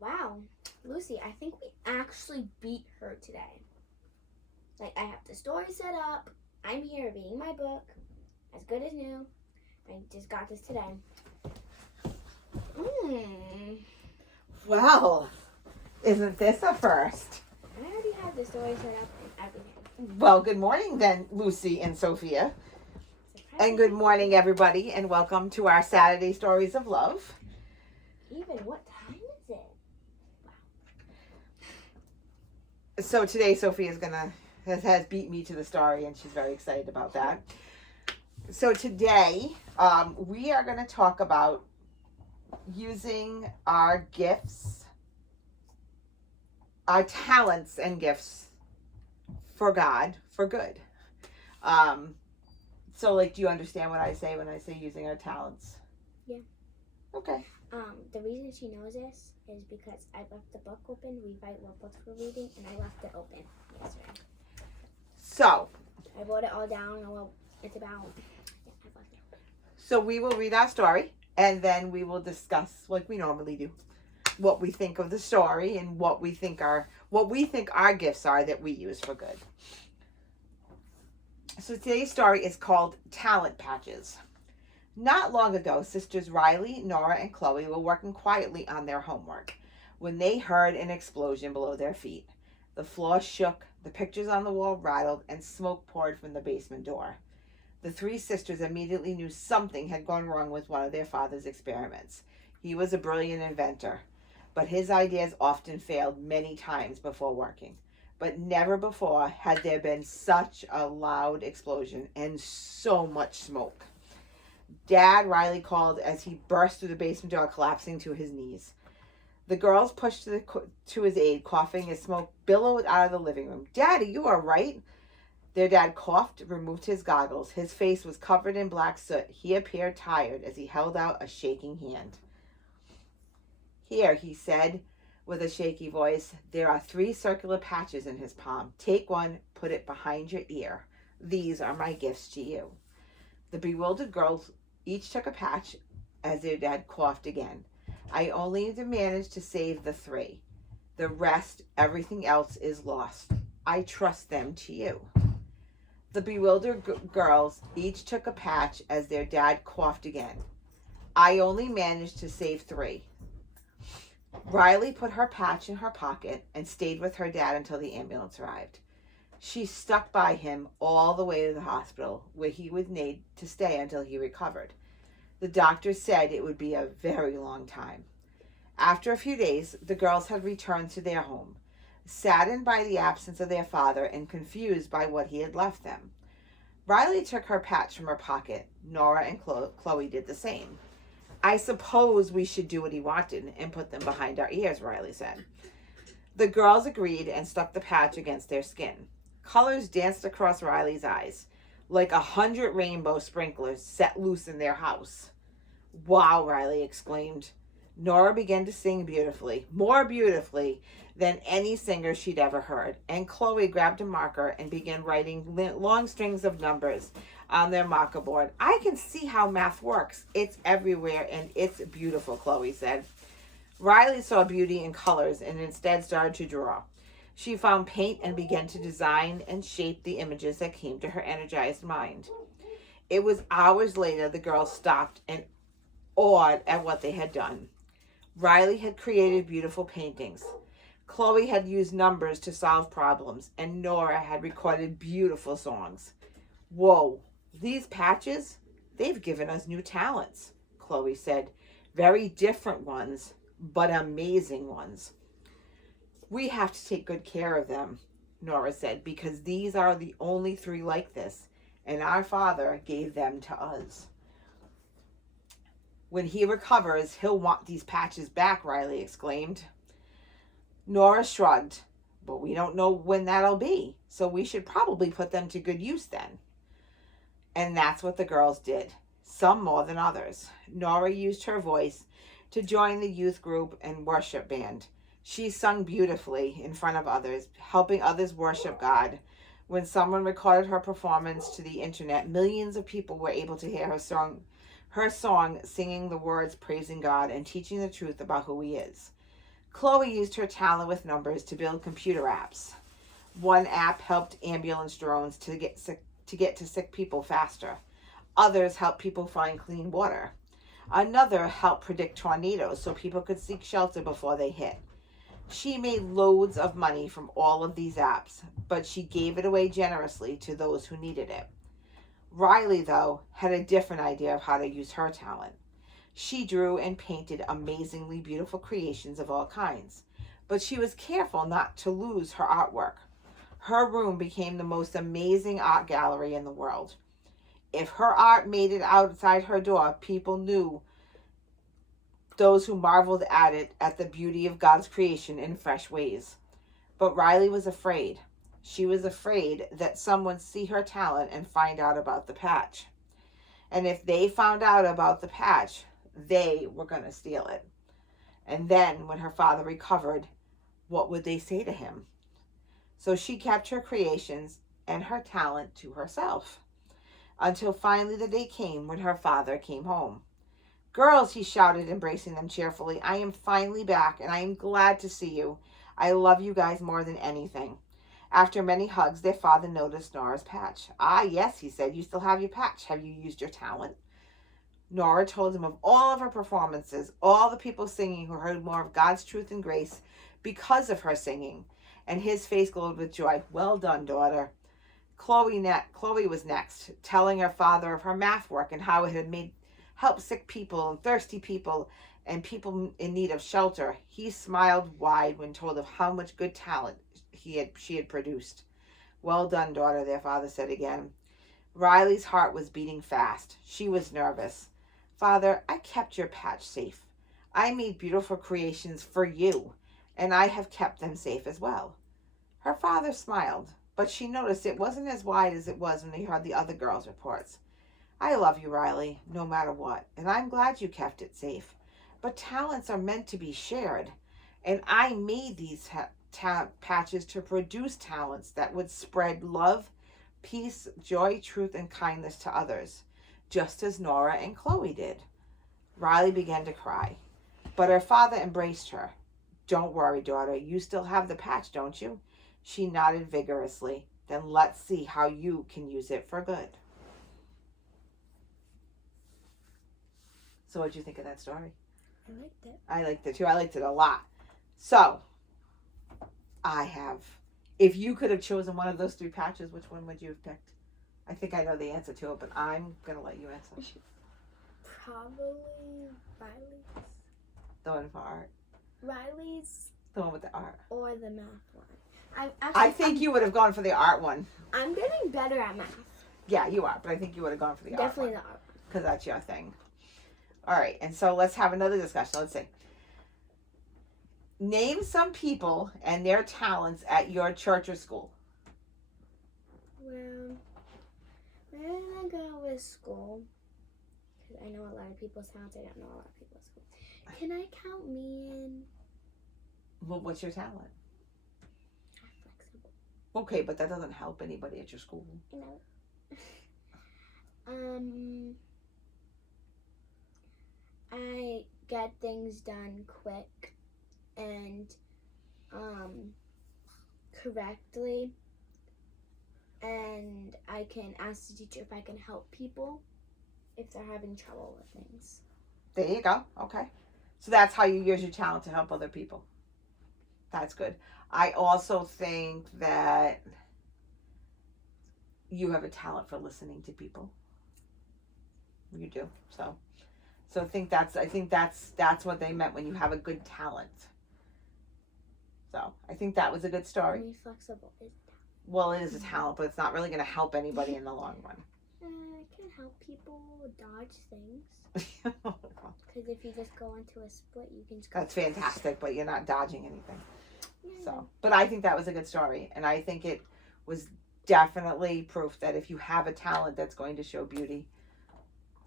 Wow, Lucy, I think we actually beat her today. Like, I have the story set up. I'm here reading my book, as good as new. I just got this today. Well, isn't this a first? I already have the story set up and everything. Well, good morning then, Lucy and Sophia. And good morning, everybody, and welcome to our Saturday Stories of Love. Even what time is it? Wow. So today, Sophia has beat me to the story, and she's very excited about that. So today, we are going to talk about using our gifts, our talents and gifts for God, for good. So, do you understand what I say when I say using our talents? Yeah. Okay. The reason she knows this is because I left the book open. We write what books we're reading, and I left it open yesterday. So. I wrote it all down and what it's about. Yeah, I left it open. So we will read our story, and then we will discuss, like we normally do, what we think of the story and what we think our gifts are that we use for good. So today's story is called Talent Patches. Not long ago, sisters Riley, Nora, and Chloe were working quietly on their homework when they heard an explosion below their feet. The floor shook, the pictures on the wall rattled, and smoke poured from the basement door. The three sisters immediately knew something had gone wrong with one of their father's experiments. He was a brilliant inventor, but his ideas often failed many times before working. But never before had there been such a loud explosion and so much smoke. Dad, Riley called as he burst through the basement door, collapsing to his knees. The girls pushed to his aid, coughing as smoke billowed out of the living room. "Daddy, you all right?" Their dad coughed, removed his goggles. His face was covered in black soot. He appeared tired as he held out a shaking hand. "Here," he said with a shaky voice. There are 3 circular patches in his palm. "Take one, put it behind your ear. These are my gifts to you." The bewildered girls each took a patch as their dad coughed again. "I only managed to save the 3. The rest, everything else is lost. I trust them to you." The bewildered girls each took a patch as their dad coughed again. "I only managed to save 3. Riley put her patch in her pocket and stayed with her dad until the ambulance arrived. She stuck by him all the way to the hospital, where he would need to stay until he recovered. The doctor said it would be a very long time. After a few days, the girls had returned to their home, saddened by the absence of their father and confused by what he had left them. Riley took her patch from her pocket. Nora and Chloe did the same. "I suppose we should do what he wanted and put them behind our ears," Riley said. The girls agreed and stuck the patch against their skin. Colors danced across Riley's eyes, like 100 rainbow sprinklers set loose in their house. "Wow," Riley exclaimed. Nora began to sing beautifully, more beautifully than any singer she'd ever heard, and Chloe grabbed a marker and began writing long strings of numbers on their marker board. "I can see how math works. It's everywhere and it's beautiful," Chloe said. Riley saw beauty in colors and instead started to draw. She found paint and began to design and shape the images that came to her energized mind. It was hours later the girls stopped and awed at what they had done. Riley had created beautiful paintings. Chloe had used numbers to solve problems, and Nora had recorded beautiful songs. "Whoa, these patches, they've given us new talents," Chloe said. "Very different ones, but amazing ones." "We have to take good care of them," Nora said, "because these are the only 3 like this, and our father gave them to us." "When he recovers, he'll want these patches back," Riley exclaimed. Nora shrugged. "But we don't know when that'll be, so we should probably put them to good use then." And that's what the girls did, some more than others. Nora used her voice to join the youth group and worship band. She sung beautifully in front of others, helping others worship God. When someone recorded her performance to the internet, millions of people were able to hear her song singing the words praising God and teaching the truth about who he is. Chloe used her talent with numbers to build computer apps. One app helped ambulance drones to get to sick people faster. Others helped people find clean water. Another helped predict tornadoes so people could seek shelter before they hit. She made loads of money from all of these apps, but she gave it away generously to those who needed it. Riley, though, had a different idea of how to use her talent. She drew and painted amazingly beautiful creations of all kinds, but she was careful not to lose her artwork. Her room became the most amazing art gallery in the world. If her art made it outside her door, people knew those who marveled at it at the beauty of God's creation in fresh ways. But Riley was afraid. She was afraid that someone would see her talent and find out about the patch. And if they found out about the patch, they were going to steal it. And then when her father recovered, what would they say to him? So she kept her creations and her talent to herself, until finally the day came when her father came home. "Girls," he shouted, embracing them cheerfully, "I am finally back, and I am glad to see you. I love you guys more than anything." After many hugs, their father noticed Nora's patch. "Ah, yes," he said, "you still have your patch. Have you used your talent?" Nora told him of all of her performances, all the people singing who heard more of God's truth and grace because of her singing, and his face glowed with joy. "Well done, daughter." Chloe was next, telling her father of her math work and how it had helped sick people and thirsty people and people in need of shelter. He smiled wide when told of how much good talent she had produced. "Well done, daughter," their father said again. Riley's heart was beating fast. She was nervous. "Father, I kept your patch safe. I made beautiful creations for you, and I have kept them safe as well." Her father smiled, but she noticed it wasn't as wide as it was when they heard the other girls' reports. "I love you, Riley, no matter what, and I'm glad you kept it safe. But talents are meant to be shared, and I made these patches to produce talents that would spread love, peace, joy, truth, and kindness to others, just as Nora and Chloe did." Riley began to cry, but her father embraced her. "Don't worry, daughter. You still have the patch, don't you?" She nodded vigorously. "Then let's see how you can use it for good." So what'd you think of that story? I liked it. I liked it too. I liked it a lot. So, if you could have chosen one of those three patches, which one would you have picked? I think I know the answer to it, but I'm going to let you answer. Probably Riley's. The one for art. Riley's. The one with the art. Or the math one. I think you would have gone for the art one. I'm getting better at math. Yeah, you are, but I think you would have gone for the art one. Definitely the art one. Because that's your thing. All right, and so let's have another discussion. Let's see. Name some people and their talents at your church or school. Well, where did I go with school? Because I know a lot of people's talents. I don't know a lot of people's school. Can I count me in? Well, what's your talent? I'm flexible. Okay, but that doesn't help anybody at your school. No. I get things done quick and correctly, and I can ask the teacher if I can help people if they're having trouble with things. There you go. Okay. So that's how you use your talent to help other people. That's good. I also think that you have a talent for listening to people. You do. So I think that's what they meant when you have a good talent. So I think that was a good story. Being flexible is a talent. Well, it is a talent, but it's not really going to help anybody in the long run. I can help people dodge things. Because if you just go into a split, you can just go. That's fantastic, but you're not dodging anything. Yeah. So, but I think that was a good story, and I think it was definitely proof that if you have a talent that's going to show beauty,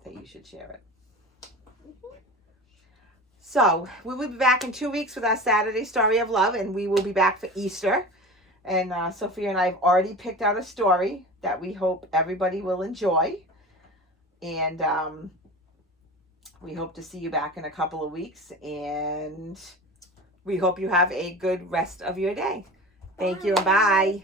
that you should share it. Mm-hmm. So we will be back in 2 weeks with our Saturday Story of Love, and we will be back for Easter. And Sophia and I have already picked out a story that we hope everybody will enjoy. And we hope to see you back in a couple of weeks. And We hope you have a good rest of your day. Thank you and Bye. bye.